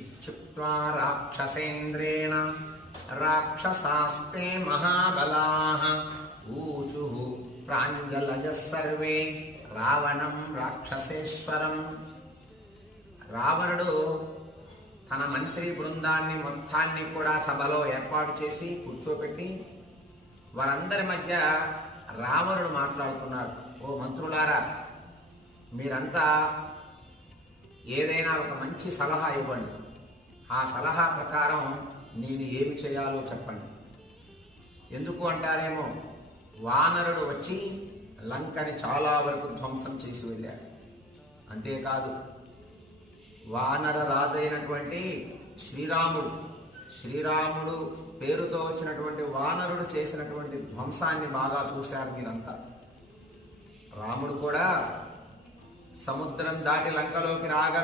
ఇత్యుక్త్వా రాక్షసేంద్రేణ రాక్షసాస్తే మహాబలాః ఊచుః ప్రాంజలయః survey రావణం రాక్షసేశ్వరం. రావణుడు తన మంత్రి బృందాన్ని మొత్తాన్ని కూడా సభలో ఏర్పాటు చేసి కూర్చోపెట్టి వారందరి మధ్య రావణుడు మాట్లాడుతున్నారు. ఓ మంత్రులారా, మీరంతా ఏదైనా ఒక మంచి సలహా ఇవ్వండి. ఆ సలహా ప్రకారం నేను ఏమి చేయాలో చెప్పండి. ఎందుకు అంటారేమో, వానరుడు వచ్చి లంకని చాలా వరకు ధ్వంసం చేసి వెళ్ళాడు. అంతేకాదు, వానర రాజైనటువంటి శ్రీరాముడు పేరుతో వచ్చినటువంటి వానరుడు చేసినటువంటి ధ్వంసాన్ని బాగా చూశారు మీరంతా. రాముడు కూడా సముద్రం దాటి లంకలోకి రాగల